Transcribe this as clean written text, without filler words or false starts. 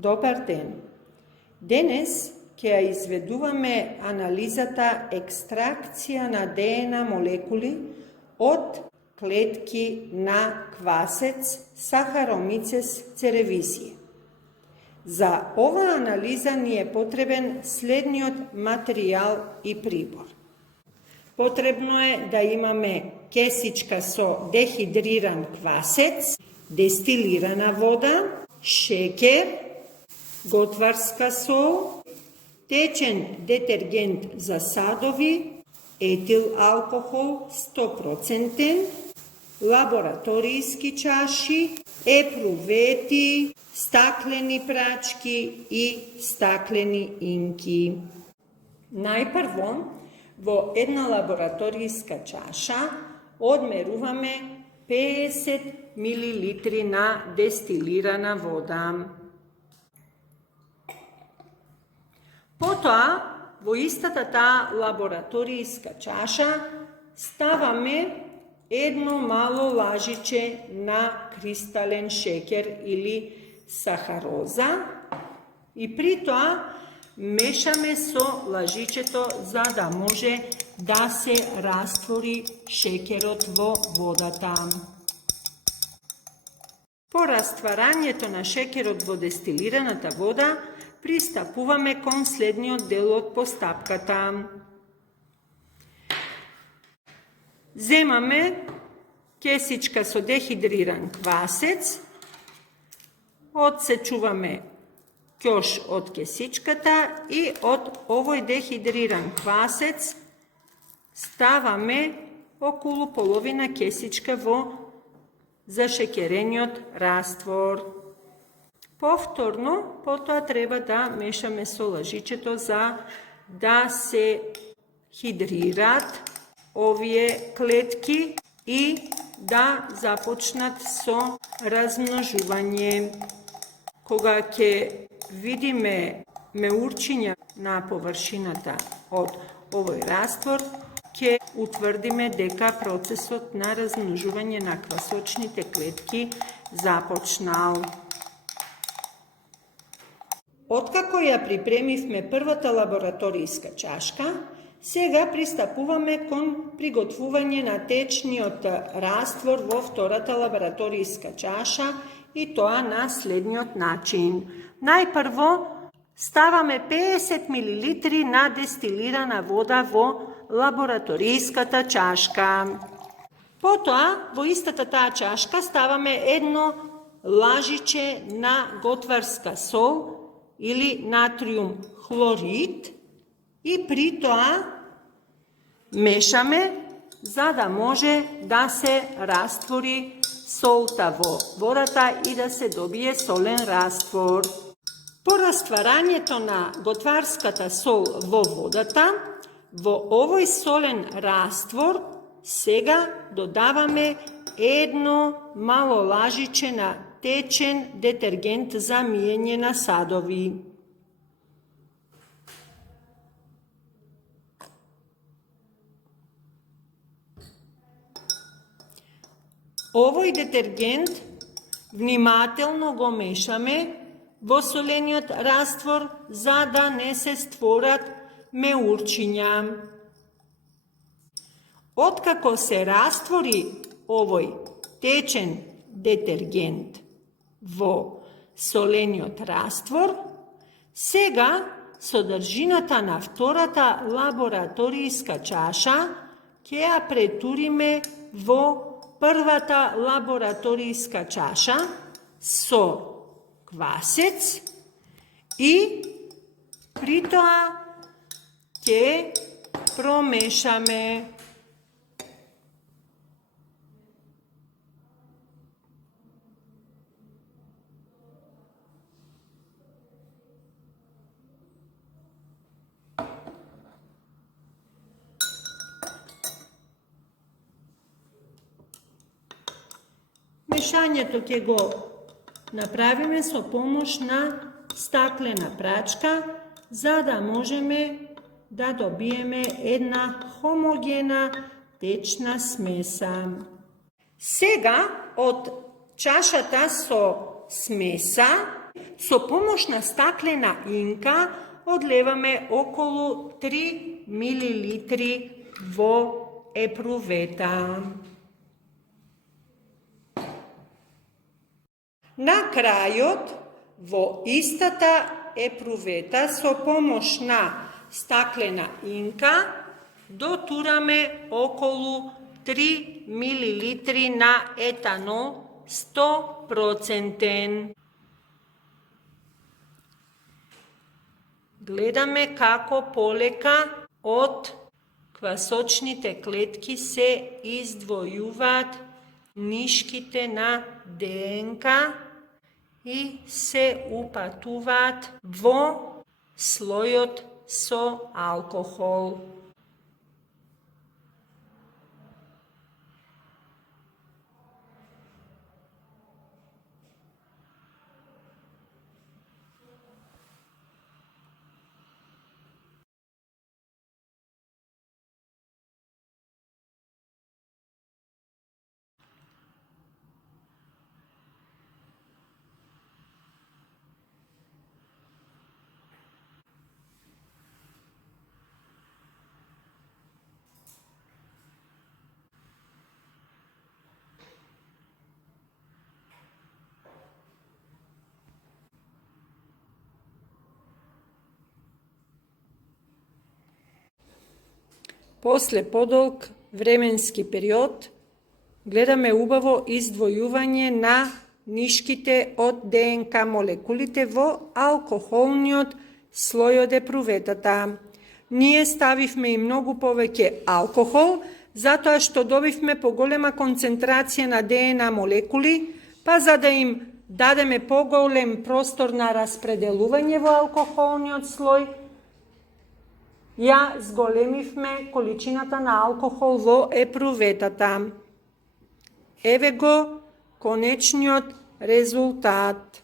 Добар ден! Денес ќе ја изведуваме анализата екстракција на ДНА молекули од клетки на квасец Saccharomyces cerevisiae. За оваа анализа ни е потребен следниот материјал и прибор. Потребно е да имаме кесичка со дехидриран квасец, дестилирана вода, шекер, готварска сол, течен детергент за садови, етил алкохол 100%, лабораторијски чаши, епрувети, стаклени прачки и стаклени инки. Најпрво, во една лабораторијска чаша одмеруваме 50 мл на дестилирана вода. Потоа, во истата таа лабораторијска чаша ставаме едно мало лажиче на кристален шекер или сахароза и при тоа мешаме со лажичето за да може да се раствори шекерот во водата. По растварањето на шекерот во дестилираната вода, пристапуваме кон следниот дел од постапката. Земаме кесичка со дехидриран квасец, одсечуваме ќош од кесичката и од овој дехидриран квасец ставаме околу половина кесичка во зашекерениот раствор. Повторно, потоа треба да мешаме со лажичето за да се хидрираат овие клетки и да започнат со размножување. Кога ќе видиме меурчиња на површината од овој раствор, ќе утврдиме дека процесот на размножување на квасочните клетки започнал. Откако ја припремивме првата лабораторијска чашка, сега пристапуваме кон приготвување на течниот раствор во втората лабораторијска чаша и тоа на следниот начин. Најпрво ставаме 50 мл на дестилирана вода во лабораторијската чашка. Потоа, во истата таа чашка ставаме едно лажиче на готварска сол или натриум хлорид и при тоа мешаме за да може да се раствори солта во водата и да се добие солен раствор. По растварањето на готварската сол во водата, во овој солен раствор сега додаваме едно мало лажиче на течен детергент за миење на садови. Овој детергент внимателно го мешаме во солениот раствор за да не се створат меурчиња. Откако се раствори овој течен детергент во солениот раствор, сега содржината на втората лабораторијска чаша ќе ја претуриме во првата лабораторијска чаша со квасец и при тоа ќе промешаме. Мешањето ќе го направиме со помош на стаклена прачка, за да можеме да добиеме една хомогена течна смеса. Сега од чашата со смеса Со помош на стаклена инка одлеваме околу 3 мл во епрувета. На крајот, во истата епрувета, со помош на стаклена инка, дотураме околу 3 мл на етанол 100%. Гледаме како полека од квасочните клетки се издвојуваат нишките на ДНК и се упатуваат во слојот со алкохол. После подолг временски период, гледаме убаво издвојување на нишките од ДНК молекулите во алкохолниот слој од епруветата. Ние ставивме и многу повеќе алкохол, затоа што добивме поголема концентрација на ДНК молекули, па за да им дадеме поголем простор на распределување во алкохолниот слој, ја зголемивме количината на алкохол во епруветата. Еве го конечниот резултат.